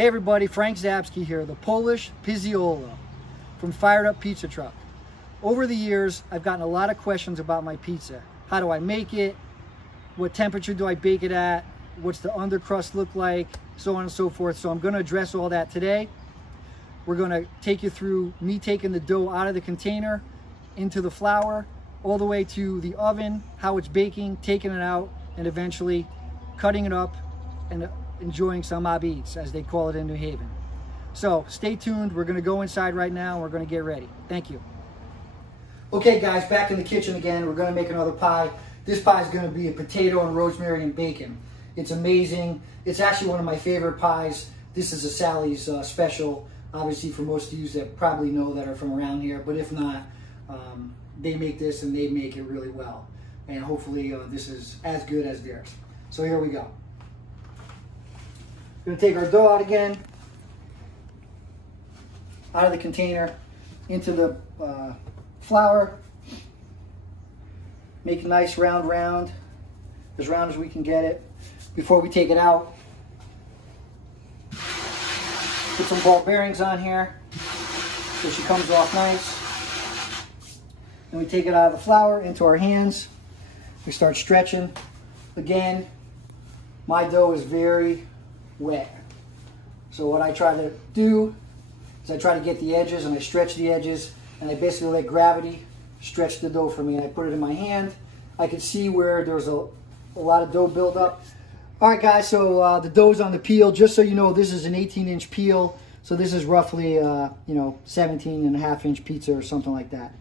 Hey everybody, Frank Zabski here, the Polish Pizziola from Fired Up Pizza Truck. Over the years, I've gotten a lot of questions about my pizza. How do I make it? What temperature do I bake it at? What's the undercrust look like? So on and so forth. So I'm going to address all that today. We're going to take you through me taking the dough out of the container into the flour, all the way to the oven, how it's baking, taking it out, and eventually cutting it up and enjoying some ah-beetz, as they call it in New Haven. So stay tuned. We're going to go inside right now and we're going to get ready. Thank you. Okay guys, back in the kitchen again. We're going to make another pie. This pie is going to be a potato and rosemary and bacon. It's amazing. It's actually one of my favorite pies. This is a Sally's special, obviously, for most of you that probably know that are from around here, but if not, they make this and they make it really well. And hopefully this is as good as theirs. So here we go. We're going to take our dough out again, out of the container, into the flour. Make a nice round, as round as we can get it. Before we take it out, put some ball bearings on here so she comes off nice. Then we take it out of the flour into our hands. We start stretching. Again, my dough is very wet. So what I try to do is I try to get the edges and I stretch the edges and I basically let gravity stretch the dough for me. And I put it in my hand. I can see where there's a lot of dough build up. All right guys, so the dough's on the peel. Just so you know, this is an 18-inch peel. So this is roughly, 17.5-inch pizza or something like that.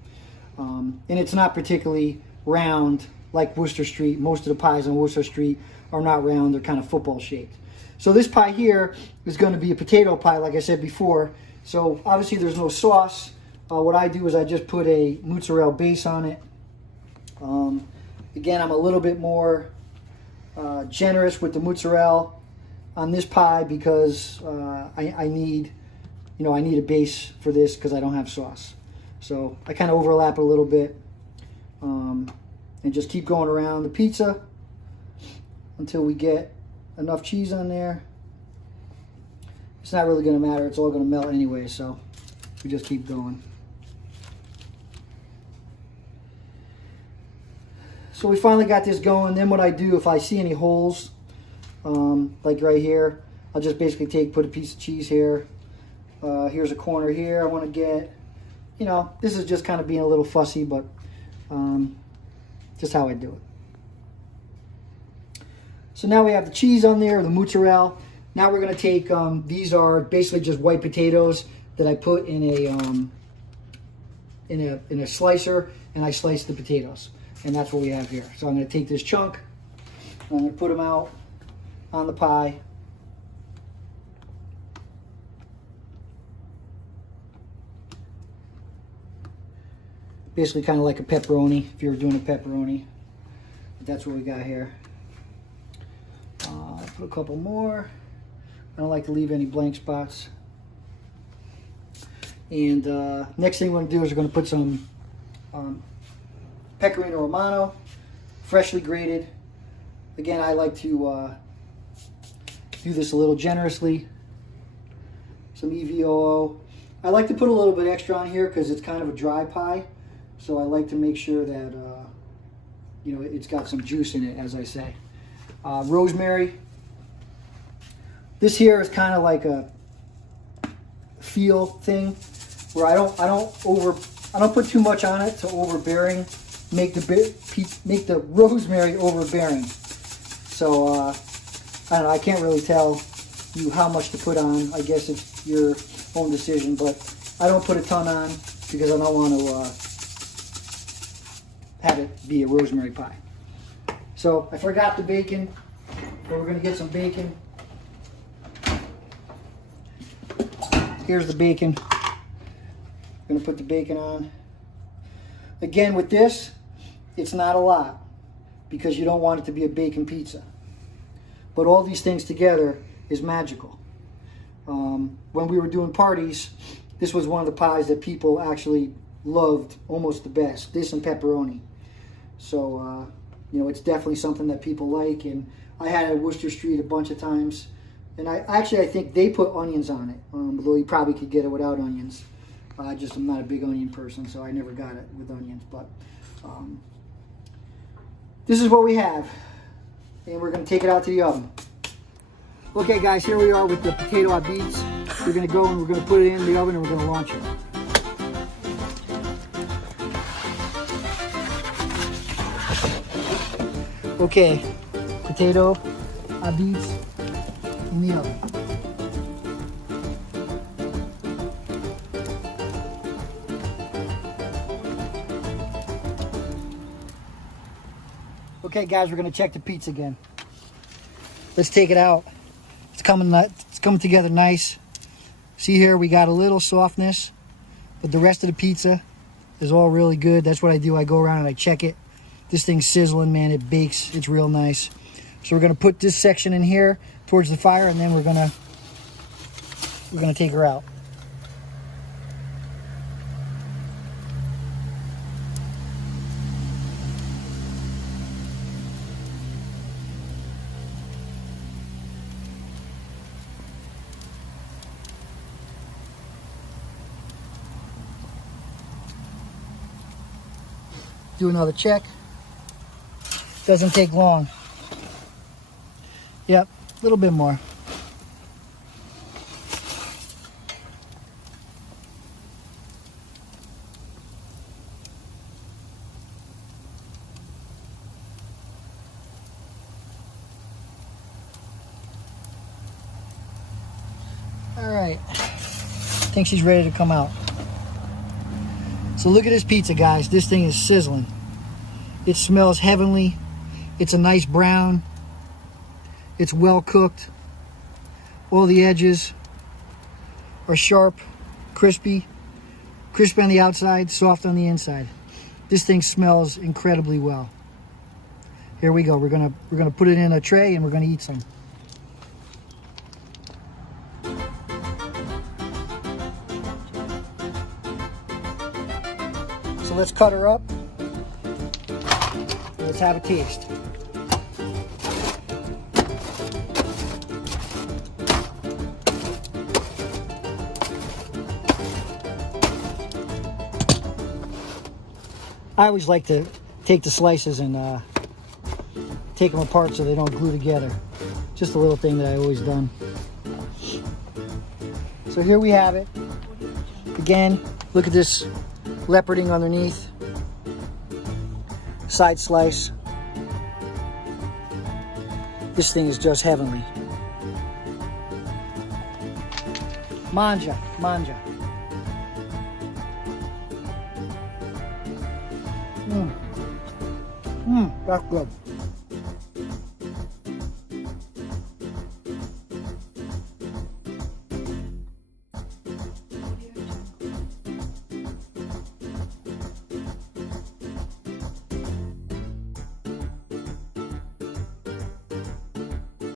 And it's not particularly round like Wooster Street. Most of the pies on Wooster Street are not round. They're kind of football shaped. So this pie here is going to be a potato pie, like I said before. So obviously there's no sauce. What I do is I just put a mozzarella base on it. Again, I'm a little bit more generous with the mozzarella on this pie because I need a base for this because I don't have sauce. So I kind of overlap it a little bit and just keep going around the pizza until we get enough cheese on there. It's not really going to matter. It's all going to melt anyway, so we just keep going. So we finally got this going. Then what I do, if I see any holes, like right here, I'll just basically put a piece of cheese here. Here's a corner here I want to get. This is just kind of being a little fussy, but just how I do it. So now we have the cheese on there, the mozzarella. Now we're going to take, these are basically just white potatoes that I put in a slicer, and I slice the potatoes. And that's what we have here. So I'm going to take this chunk, and I'm going to put them out on the pie. Basically kind of like a pepperoni, if you were doing a pepperoni. But that's what we got here. Put a couple more. I don't like to leave any blank spots. And next thing we're going to do is we're going to put some Pecorino Romano, freshly grated. Again, I like to do this a little generously. Some EVOO. I like to put a little bit extra on here because it's kind of a dry pie. So I like to make sure that, it's got some juice in it, as I say. Rosemary. This here is kind of like a feel thing where I don't put too much on it to overbearing, make the rosemary overbearing. So I don't know, I can't really tell you how much to put on. I guess it's your own decision, but I don't put a ton on because I don't want to have it be a rosemary pie. So I forgot the bacon, but we're going to get some bacon. Here's the bacon. I'm going to put the bacon on. Again, with this, it's not a lot because you don't want it to be a bacon pizza. But all these things together is magical. When we were doing parties, this was one of the pies that people actually loved almost the best. This and pepperoni. So, it's definitely something that people like. And I had it at Wooster Street a bunch of times. And I think they put onions on it, although you probably could get it without onions. I just am not a big onion person, so I never got it with onions. But this is what we have, and we're going to take it out to the oven. Okay, guys, here we are with the potato ah-beetz. We're going to go and we're going to put it in the oven and we're going to launch it. Okay, potato ah-beetz in the oven. Okay, guys, we're gonna check the pizza again. Let's take it out. It's coming together nice. See here, we got a little softness, but the rest of the pizza is all really good. That's what I do. I go around and I check it. This thing's sizzling, man. It bakes. It's real nice. So we're gonna put this section in here towards the fire, and then we're gonna take her out. Do another check. Doesn't take long. Yep, a little bit more. All right, I think she's ready to come out. So look at this pizza, guys. This thing is sizzling. It smells heavenly. It's a nice brown. It's well cooked. All the edges are sharp, crispy. Crispy on the outside, soft on the inside. This thing smells incredibly well. Here we go. We're gonna put it in a tray and we're gonna eat some. So let's cut her up. Let's have a taste. I always like to take the slices and take them apart so they don't glue together. Just a little thing that I always done. So here we have it. Again, look at this leoparding underneath. Side slice. This thing is just heavenly. Manja, manja. That's good.